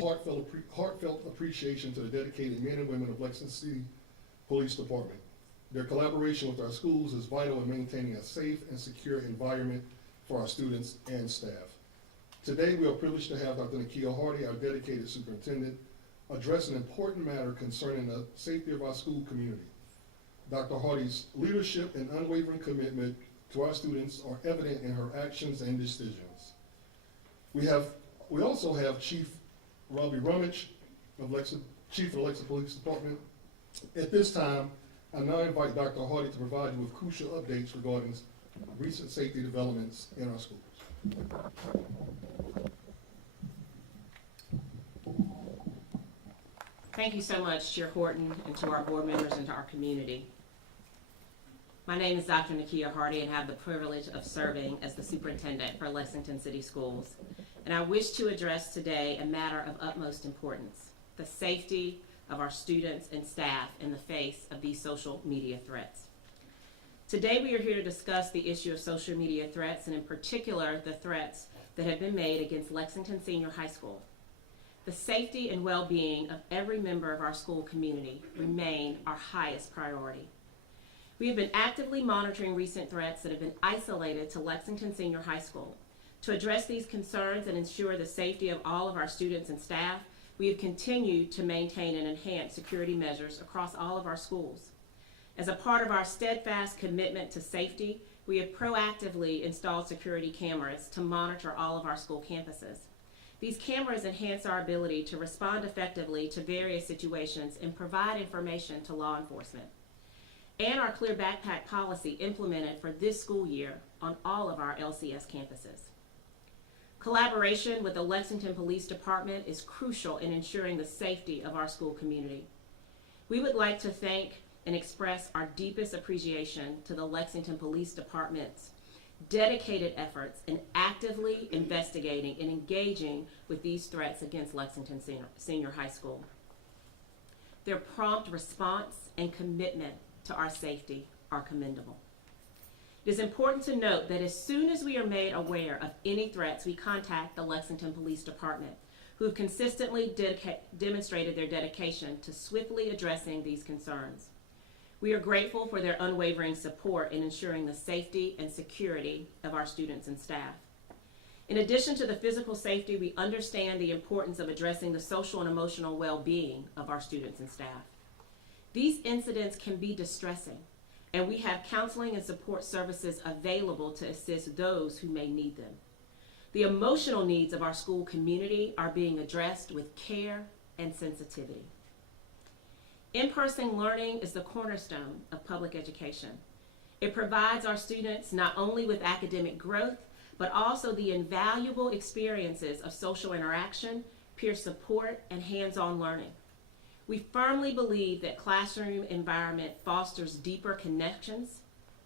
Heartfelt appreciation to the dedicated men and women of Lexington City Police Department. Their collaboration with our schools is vital in maintaining a safe and secure environment for our students and staff. Today, we are privileged to have Dr. Nakia Hardy, our dedicated superintendent, address an important matter concerning the safety of our school community. Dr. Hardy's leadership and unwavering commitment to our students are evident in her actions and decisions. We also have Chief Robbie Rummage, Chief of the Lexington Police Department. At this time, I now invite Dr. Hardy to provide you with crucial updates regarding recent safety developments in our schools. Thank you so much, Chair Horton, and to our board members and to our community. My name is Dr. Nakia Hardy and I have the privilege of serving as the superintendent for Lexington City Schools. And I wish to address today a matter of utmost importance: the safety of our students and staff in the face of these social media threats. Today we are here to discuss the issue of social media threats, and in particular the threats that have been made against Lexington Senior High School. The safety and well-being of every member of our school community remain our highest priority. We have been actively monitoring recent threats that have been isolated to Lexington Senior High School. To address these concerns and ensure the safety of all of our students and staff, we have continued to maintain and enhance security measures across all of our schools. As a part of our steadfast commitment to safety, we have proactively installed security cameras to monitor all of our school campuses. These cameras enhance our ability to respond effectively to various situations and provide information to law enforcement. And our clear backpack policy implemented for this school year on all of our LCS campuses. Collaboration with the Lexington Police Department is crucial in ensuring the safety of our school community. We would like to thank and express our deepest appreciation to the Lexington Police Department's dedicated efforts in actively investigating and engaging with these threats against Lexington Senior High School. Their prompt response and commitment to our safety are commendable. It is important to note that as soon as we are made aware of any threats, we contact the Lexington Police Department, who have consistently demonstrated their dedication to swiftly addressing these concerns. We are grateful for their unwavering support in ensuring the safety and security of our students and staff. In addition to the physical safety, we understand the importance of addressing the social and emotional well-being of our students and staff. These incidents can be distressing, and we have counseling and support services available to assist those who may need them. The emotional needs of our school community are being addressed with care and sensitivity. In-person learning is the cornerstone of public education. It provides our students not only with academic growth, but also the invaluable experiences of social interaction, peer support, and hands-on learning. We firmly believe that classroom environment fosters deeper connections,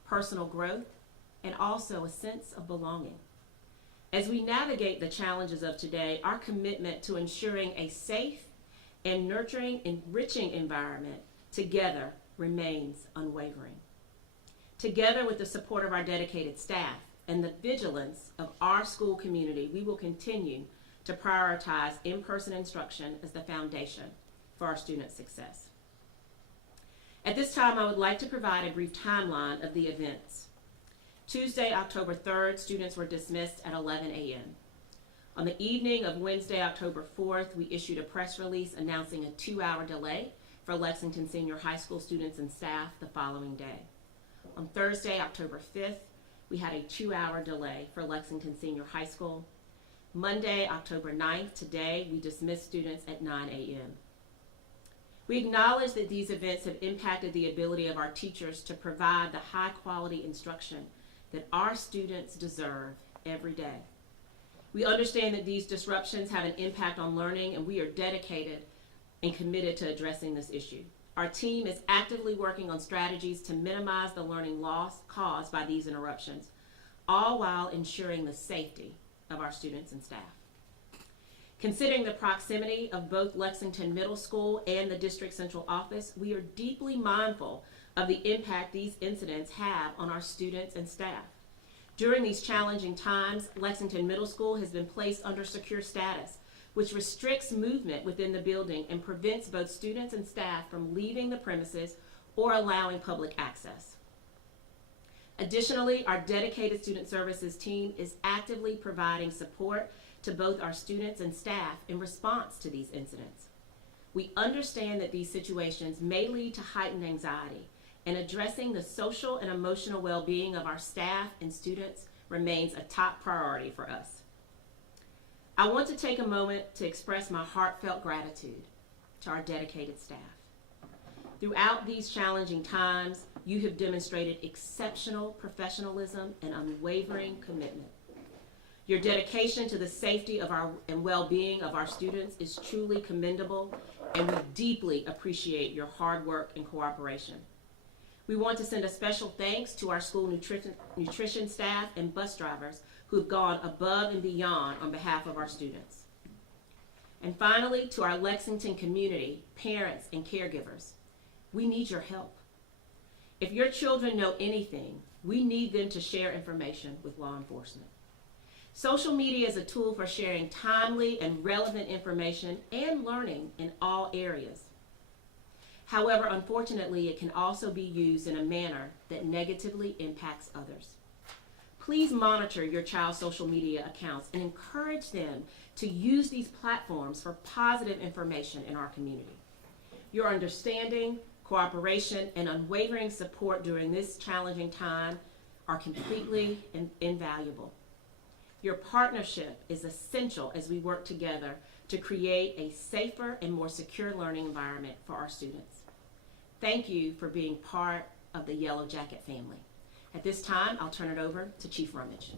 personal growth, and also a sense of belonging. As we navigate the challenges of today, our commitment to ensuring a safe and nurturing, enriching environment together remains unwavering. Together with the support of our dedicated staff and the vigilance of our school community, we will continue to prioritize in-person instruction as the foundation for our students' success. At this time, I would like to provide a brief timeline of the events. Tuesday, October 3rd, students were dismissed at 11 a.m. On the evening of Wednesday, October 4th, we issued a press release announcing a 2-hour delay for Lexington Senior High School students and staff the following day. On Thursday, October 5th, we had a 2-hour delay for Lexington Senior High School. Monday, October 9th, today, we dismissed students at 9 a.m. We acknowledge that these events have impacted the ability of our teachers to provide the high-quality instruction that our students deserve every day. We understand that these disruptions have an impact on learning, and we are dedicated and committed to addressing this issue. Our team is actively working on strategies to minimize the learning loss caused by these interruptions, all while ensuring the safety of our students and staff. Considering the proximity of both Lexington Middle School and the District Central Office, we are deeply mindful of the impact these incidents have on our students and staff. During these challenging times, Lexington Middle School has been placed under secure status which restricts movement within the building and prevents both students and staff from leaving the premises or allowing public access. Additionally, our dedicated student services team is actively providing support to both our students and staff in response to these incidents. We understand that these situations may lead to heightened anxiety, and addressing the social and emotional well-being of our staff and students remains a top priority for us. I want to take a moment to express my heartfelt gratitude to our dedicated staff. Throughout these challenging times, you have demonstrated exceptional professionalism and unwavering commitment. Your dedication to the safety of and well-being of our students is truly commendable, and we deeply appreciate your hard work and cooperation. We want to send a special thanks to our school nutrition staff and bus drivers who have gone above and beyond on behalf of our students. And finally, to our Lexington community, parents, and caregivers, we need your help. If your children know anything, we need them to share information with law enforcement. Social media is a tool for sharing timely and relevant information and learning in all areas. However, unfortunately, it can also be used in a manner that negatively impacts others. Please monitor your child's social media accounts and encourage them to use these platforms for positive information in our community. Your understanding, cooperation, and unwavering support during this challenging time are completely invaluable. Your partnership is essential as we work together to create a safer and more secure learning environment for our students. Thank you for being part of the Yellow Jacket family. At this time, I'll turn it over to Chief Rummage.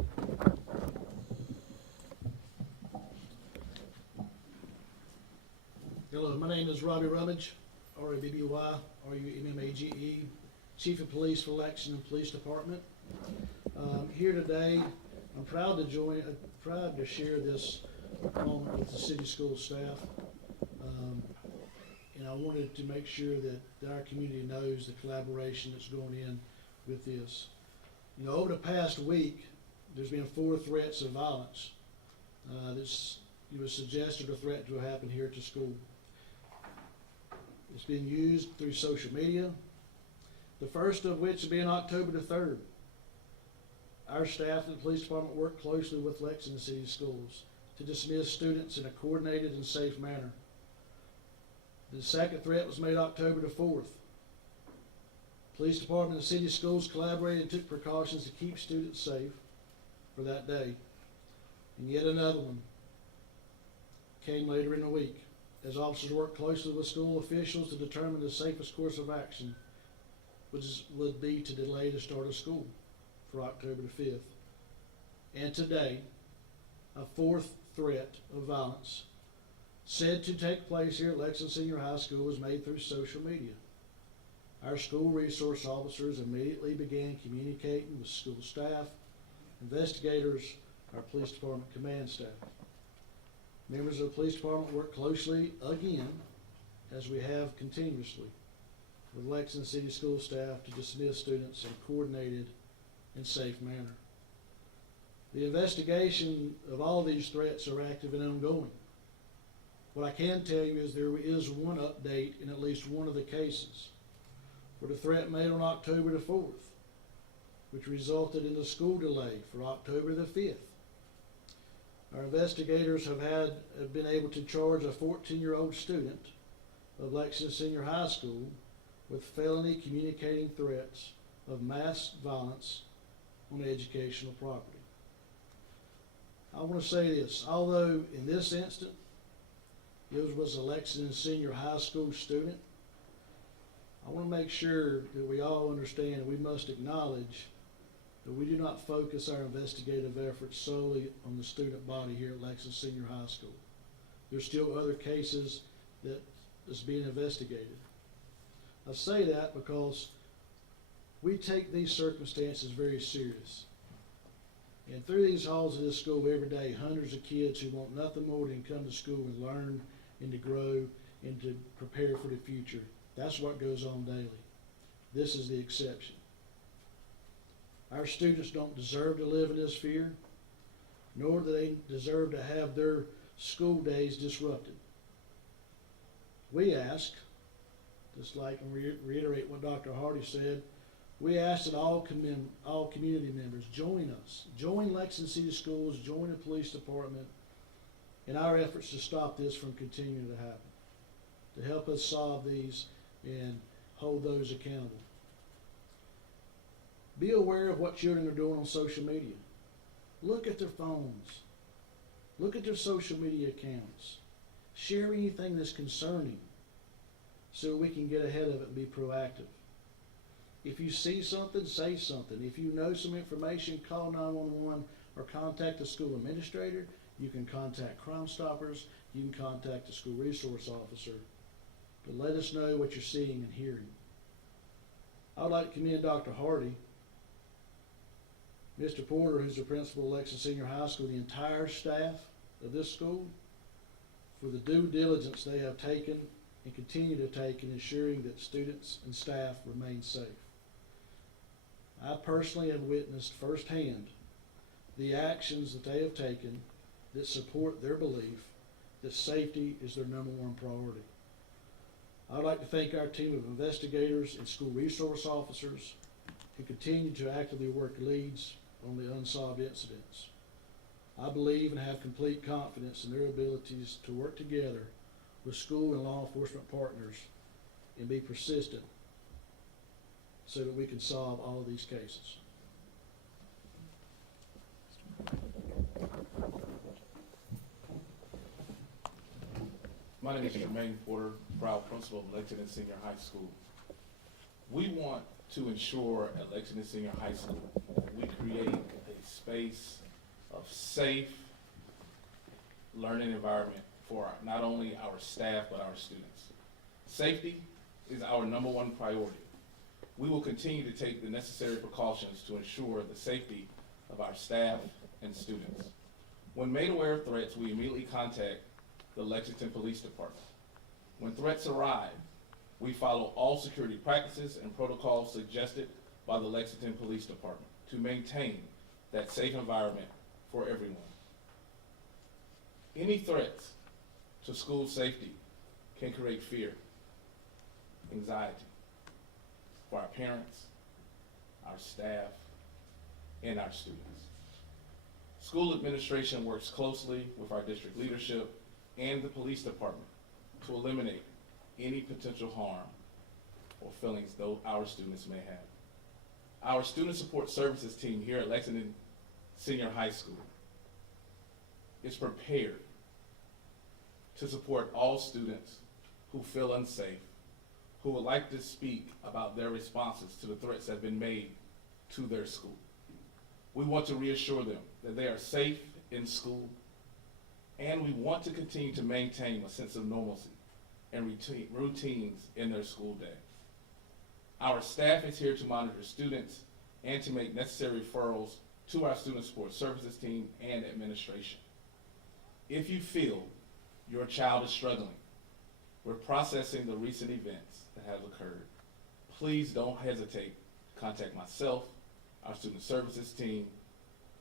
Hello, my name is Robbie Rummage, R-A-B-B-Y, R-U-M-M-A-G-E, Chief of Police for Lexington Police Department. Here today, I'm proud to share this moment with the city school staff. And I wanted to make sure that our community knows the collaboration that's going in with this. You know, over the past week, there's been 4 threats of violence that's suggested or threatened to happen here at the school. It's been used through social media, the first of which will be on October the 3rd. Our staff at the police department worked closely with Lexington City Schools to dismiss students in a coordinated and safe manner. The second threat was made October the 4th. Police department and city schools collaborated and took precautions to keep students safe for that day. And yet another one came later in the week as officers worked closely with school officials to determine the safest course of action, which would be to delay the start of school for October the 5th. And today, a 4th threat of violence said to take place here at Lexington Senior High School was made through social media. Our school resource officers immediately began communicating with school staff, investigators, our police department command staff. Members of the police department work closely again, as we have continuously, with Lexington City School staff to dismiss students in a coordinated and safe manner. The investigation of all these threats are active and ongoing. What I can tell you is there is one update in at least one of the cases for the threat made on October the 4th, which resulted in a school delay for October the 5th. Our investigators have been able to charge a 14-year-old student of Lexington Senior High School with felony communicating threats of mass violence on educational property. I want to say this, although in this instant it was a Lexington Senior High School student, I want to make sure that we all understand we must acknowledge that we do not focus our investigative efforts solely on the student body here at Lexington Senior High School. There's still other cases that is being investigated. I say that because we take these circumstances very serious. And through these halls of this school every day, hundreds of kids who want nothing more than come to school and learn and to grow and to prepare for the future. That's what goes on daily. This is the exception. Our students don't deserve to live in this fear, nor do they deserve to have their school days disrupted. We ask, just like and reiterate what Dr. Hardy said, we ask that all community members join us, join Lexington City Schools, join the police department in our efforts to stop this from continuing to happen, to help us solve these and hold those accountable. Be aware of what children are doing on social media. Look at their phones. Look at their social media accounts. Share anything that's concerning so we can get ahead of it and be proactive. If you see something, say something. If you know some information, call 911 or contact the school administrator. You can contact Crime Stoppers. You can contact the school resource officer. But let us know what you're seeing and hearing. I would like to commend Dr. Hardy, Mr. Porter, who's the principal of Lexington Senior High School, the entire staff of this school, for the due diligence they have taken and continue to take in ensuring that students and staff remain safe. I personally have witnessed firsthand the actions that they have taken that support their belief that safety is their number one priority. I'd like to thank our team of investigators and school resource officers who continue to actively work leads on the unsolved incidents. I believe and have complete confidence in their abilities to work together with school and law enforcement partners and be persistent so that we can solve all of these cases. My name is Jermaine Porter, proud principal of Lexington Senior High School. We want to ensure at Lexington Senior High School we create a space of safe learning environment for not only our staff but our students. Safety is our number one priority. We will continue to take the necessary precautions to ensure the safety of our staff and students. When made aware of threats, we immediately contact the Lexington Police Department. When threats arrive, we follow all security practices and protocols suggested by the Lexington Police Department to maintain that safe environment for everyone. Any threats to school safety can create fear, anxiety for our parents, our staff, and our students. School administration works closely with our district leadership and the police department to eliminate any potential harm or feelings though our students may have. Our student support services team here at Lexington Senior High School is prepared to support all students who feel unsafe, who would like to speak about their responses to the threats that have been made to their school. We want to reassure them that they are safe in school, and we want to continue to maintain a sense of normalcy and routines in their school day. Our staff is here to monitor students and to make necessary referrals to our student support services team and administration. If you feel your child is struggling with processing the recent events that have occurred, please don't hesitate to contact myself, our student services team,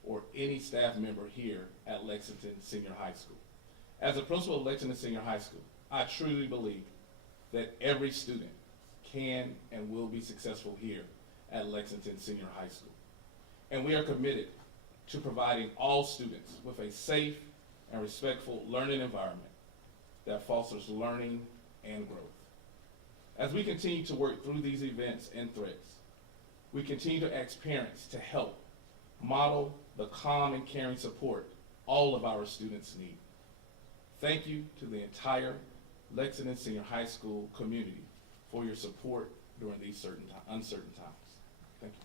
or any staff member here at Lexington Senior High School. As a principal of Lexington Senior High School, I truly believe that every student can and will be successful here at Lexington Senior High School. And we are committed to providing all students with a safe and respectful learning environment that fosters learning and growth. As we continue to work through these events and threats, we continue to ask parents to help model the calm and caring support all of our students need. Thank you to the entire Lexington Senior High School community for your support during these uncertain times. Thank you.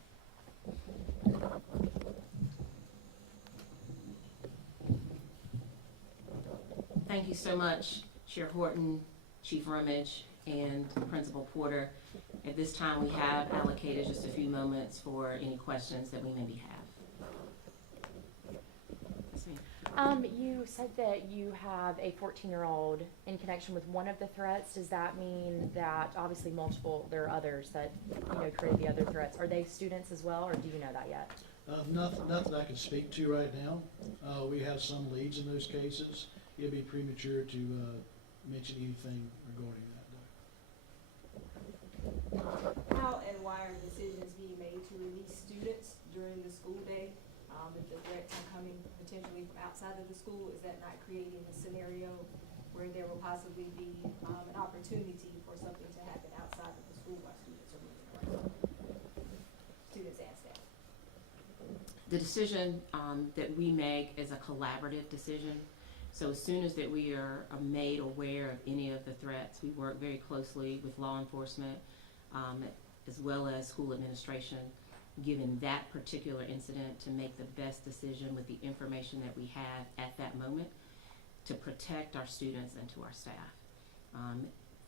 Thank you so much, Chair Horton, Chief Rummage, and Principal Porter. At this time, we have allocated just a few moments for any questions that we maybe have. Yes, ma'am. You said that you have a 14-year-old in connection with one of the threats. Does that mean that obviously there are others that, created the other threats? Are they students as well, or do you know that yet? Nothing I can speak to right now. We have some leads in those cases, it'd be premature to mention anything regarding that, though. How and why are decisions being made to release students during the school day? If the threats are coming potentially from outside of the school, is that not creating a scenario where there will possibly be an opportunity for something to happen outside of the school while students are moving around? Students and staff. The decision that we make is a collaborative decision. So as soon as that we are made aware of any of the threats, we work very closely with law enforcement as well as school administration, given that particular incident, to make the best decision with the information that we have at that moment to protect our students and to our staff.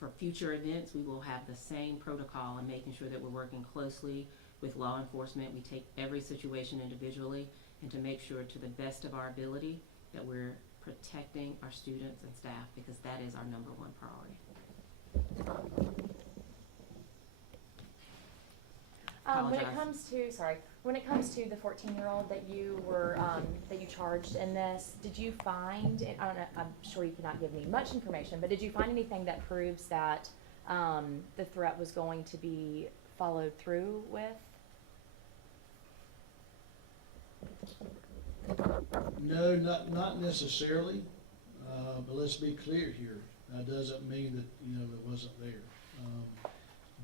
For future events, we will have the same protocol in making sure that we're working closely with law enforcement. We take every situation individually, and to make sure to the best of our ability that we're protecting our students and staff, because that is our number one priority. When it comes to the 14-year-old that you were, that you charged in this, did you find, and I don't know, I'm sure you cannot give me much information, but did you find anything that proves that the threat was going to be followed through with? No, not necessarily, but let's be clear here. That doesn't mean that, it wasn't there.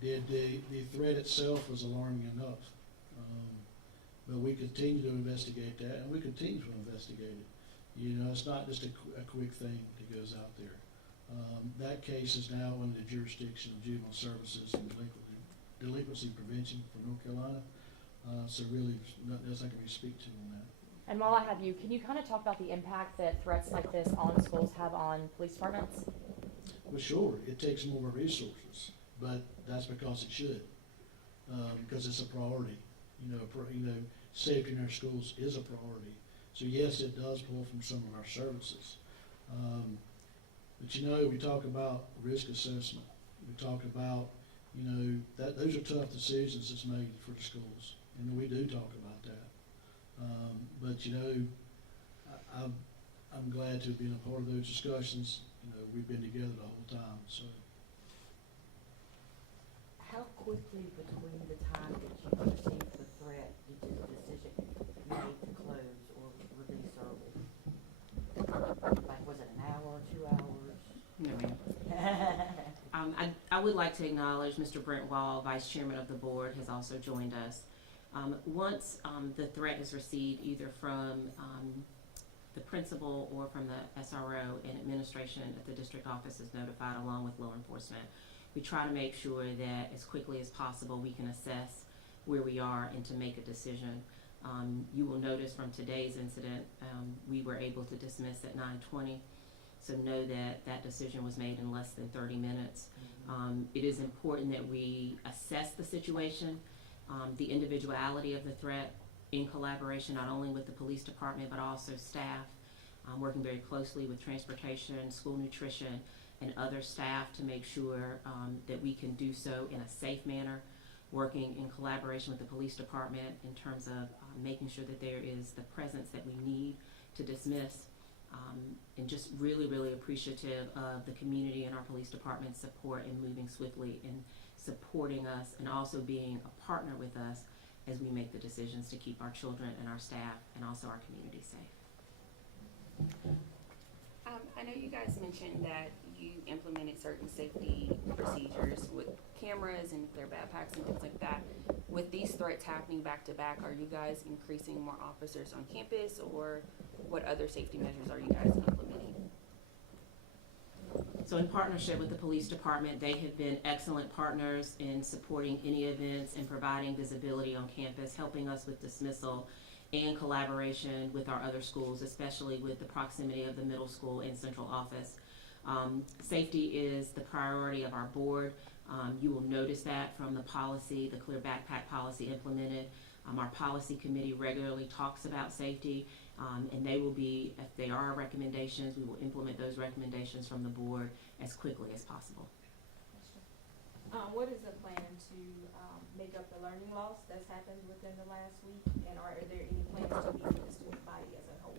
The threat itself was alarming enough, but we continue to investigate that, and we continue to investigate it. It's not just a quick thing that goes out there. That case is now under the jurisdiction of Juvenile Services and Delinquency Prevention for North Carolina, so really, there's not going to be speak to on that. And while I have you, can you kind of talk about the impact that threats like this on schools have on police departments? Well, sure, it takes more resources, but that's because it should, because it's a priority. Safety in our schools is a priority. So yes, it does pull from some of our services. But we talk about risk assessment. We talk about, that those are tough decisions that's made for the schools, and we do talk about that. But I'm glad to have been a part of those discussions. We've been together the whole time. So, how quickly between the time that you received the threat did the decision made to close or release early? Like, was it an hour, 2 hours? No, ma'am. I would like to acknowledge Mr. Brent Wall, Vice Chairman of the Board, has also joined us. Once the threat is received either from the principal or from the SRO, and administration at the district office is notified along with law enforcement, we try to make sure that as quickly as possible we can assess where we are and to make a decision. You will notice from today's incident, we were able to dismiss at 9:20, so know that that decision was made in less than 30 minutes. It is important that we assess the situation, the individuality of the threat, in collaboration not only with the police department but also staff, working very closely with transportation, school nutrition, and other staff to make sure that we can do so in a safe manner, working in collaboration with the police department in terms of making sure that there is the presence that we need to dismiss, and just really, really appreciative of the community and our police department's support in moving swiftly and supporting us, and also being a partner with us as we make the decisions to keep our children and our staff and also our community safe. I know you guys mentioned that you implemented certain safety procedures with cameras and clear backpacks and things like that. With these threats happening back to back, are you guys increasing more officers on campus, or what other safety measures are you guys implementing? So in partnership with the police department, they have been excellent partners in supporting any events and providing visibility on campus, helping us with dismissal and collaboration with our other schools, especially with the proximity of the middle school and central office. Safety is the priority of our board. You will notice that from the policy, the clear backpack policy implemented. Our policy committee regularly talks about safety, and they will be, if they are recommendations, we will implement those recommendations from the board as quickly as possible. What is the plan to make up the learning loss that's happened within the last week? And are there any plans to meet with the student body as a whole?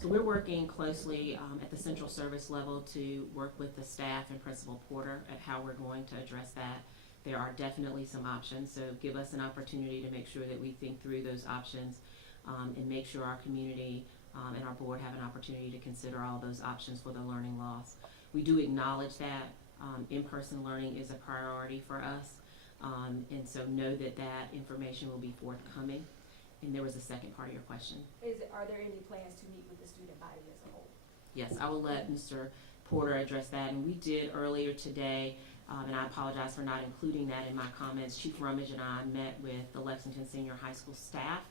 So we're working closely at the central service level to work with the staff and Principal Porter at how we're going to address that. There are definitely some options, so give us an opportunity to make sure that we think through those options and make sure our community and our board have an opportunity to consider all those options for the learning loss. We do acknowledge that in-person learning is a priority for us, and so know that that information will be forthcoming. And there was a second part of your question. Are there any plans to meet with the student body as a whole? Yes, I will let Mr. Porter address that, and we did earlier today, and I apologize for not including that in my comments. Chief Rummage and I met with the Lexington Senior High School staff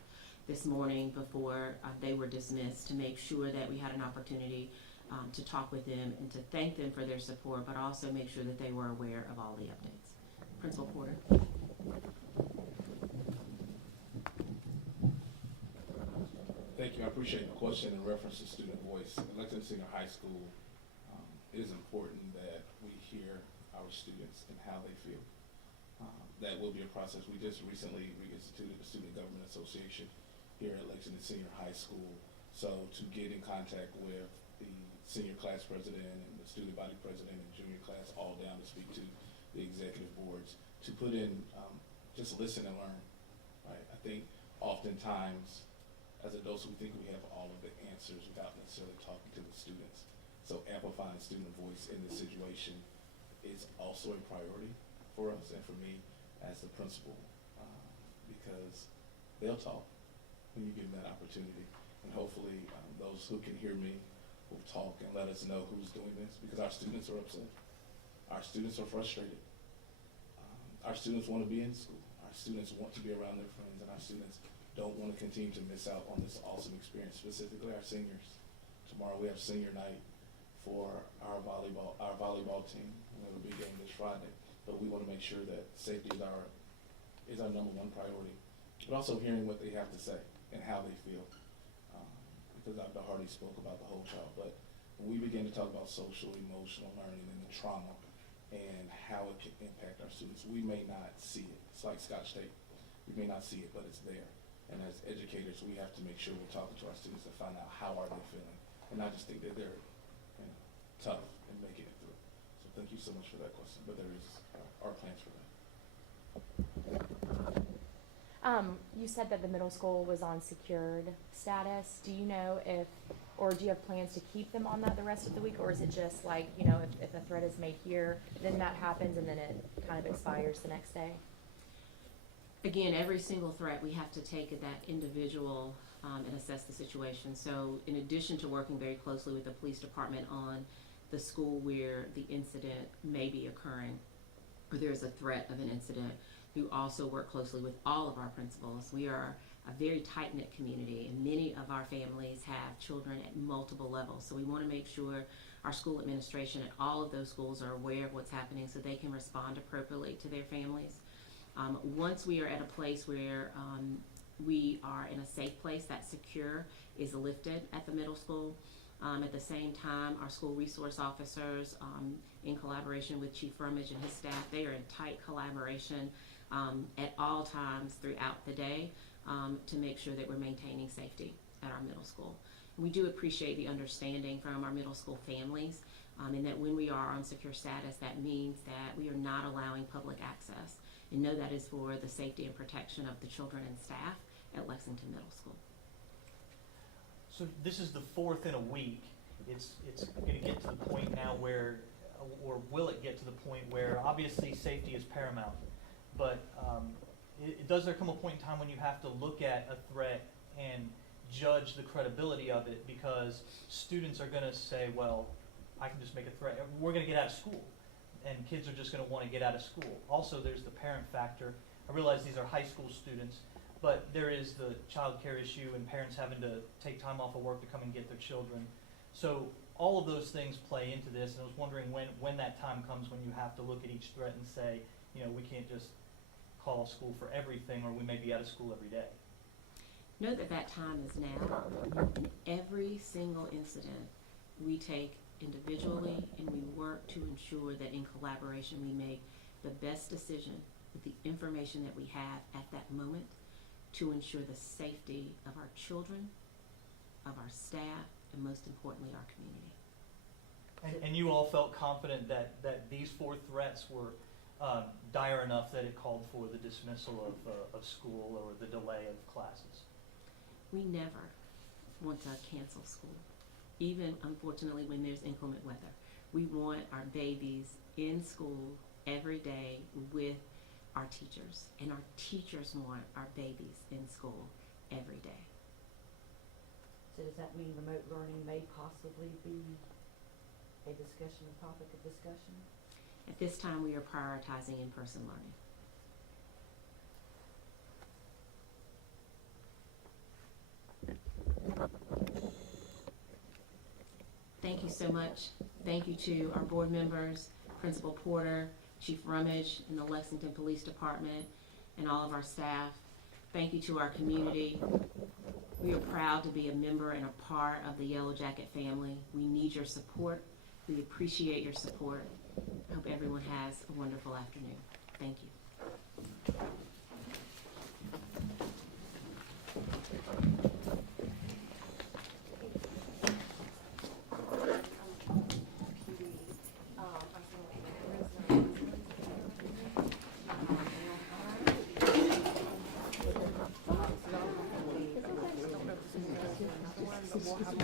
this morning before they were dismissed to make sure that we had an opportunity to talk with them and to thank them for their support, but also make sure that they were aware of all the updates. Principal Porter. Thank you. I appreciate the question in reference to student voice. At Lexington Senior High School, it is important that we hear our students and how they feel. That will be a process. We just recently reinstituted the Student Government Association here at Lexington Senior High School. So to get in contact with the senior class president and the student body president and junior class all down to speak to the executive boards, to put in, just listen and learn, right? I think oftentimes as adults, we think we have all of the answers without necessarily talking to the students. So amplifying student voice in this situation is also a priority for us and for me as the principal, because they'll talk when you give them that opportunity. And hopefully those who can hear me will talk and let us know who's doing this, because our students are upset. Our students are frustrated. Our students want to be in school. Our students want to be around their friends, and our students don't want to continue to miss out on this awesome experience, specifically our seniors. Tomorrow we have senior night for our volleyball team. We have a big game this Friday, but we want to make sure that safety is our number one priority. But also hearing what they have to say and how they feel, because Dr. Hardy spoke about the whole child. But when we begin to talk about social, emotional learning and the trauma and how it can impact our students, we may not see it. It's like Scotch tape. We may not see it, but it's there. And as educators, we have to make sure we're talking to our students to find out how are they feeling, and not just think that they're tough and making it through. So thank you so much for that question. But there is our plans for that. You said that the middle school was on secured status. Do you know or do you have plans to keep them on that the rest of the week, or is it just like, if a threat is made here, then that happens and then it kind of expires the next day? Again, every single threat we have to take at that individual and assess the situation. So in addition to working very closely with the police department on the school where the incident may be occurring, or there's a threat of an incident, we also work closely with all of our principals. We are a very tight-knit community, and many of our families have children at multiple levels. So we want to make sure our school administration at all of those schools are aware of what's happening so they can respond appropriately to their families. Once we are at a place where we are in a safe place, that secure is lifted at the middle school. At the same time, our school resource officers, in collaboration with Chief Rummage and his staff, they are in tight collaboration at all times throughout the day to make sure that we're maintaining safety at our middle school. And we do appreciate the understanding from our middle school families, and that when we are on secure status, that means that we are not allowing public access. And know that is for the safety and protection of the children and staff at Lexington Middle School. So this is the fourth in a week. It's going to get to the point now where, or will it get to the point where obviously safety is paramount, but does there come a point in time when you have to look at a threat and judge the credibility of it, because students are going to say, well, I can just make a threat. We're going to get out of school. And kids are just going to want to get out of school. Also, there's the parent factor. I realize these are high school students, but there is the child care issue and parents having to take time off of work to come and get their children. So all of those things play into this, and I was wondering when that time comes when you have to look at each threat and say, we can't just call school for everything, or we may be out of school every day. Know that that time is now. In every single incident, we take individually, and we work to ensure that in collaboration we make the best decision with the information that we have at that moment to ensure the safety of our children, of our staff, and most importantly, our community. And you all felt confident that these 4 threats were dire enough that it called for the dismissal of school or the delay of classes? We never want to cancel school, even unfortunately when there's inclement weather. We want our babies in school every day with our teachers, and our teachers want our babies in school every day. So does that mean remote learning may possibly be a topic of discussion? At this time, we are prioritizing in-person learning. Thank you so much. Thank you to our board members, Principal Porter, Chief Rummage, and the Lexington Police Department, and all of our staff. Thank you to our community. We are proud to be a member and a part of the Yellow Jacket family. We need your support. We appreciate your support. I hope everyone has a wonderful afternoon. Thank you. We'll have more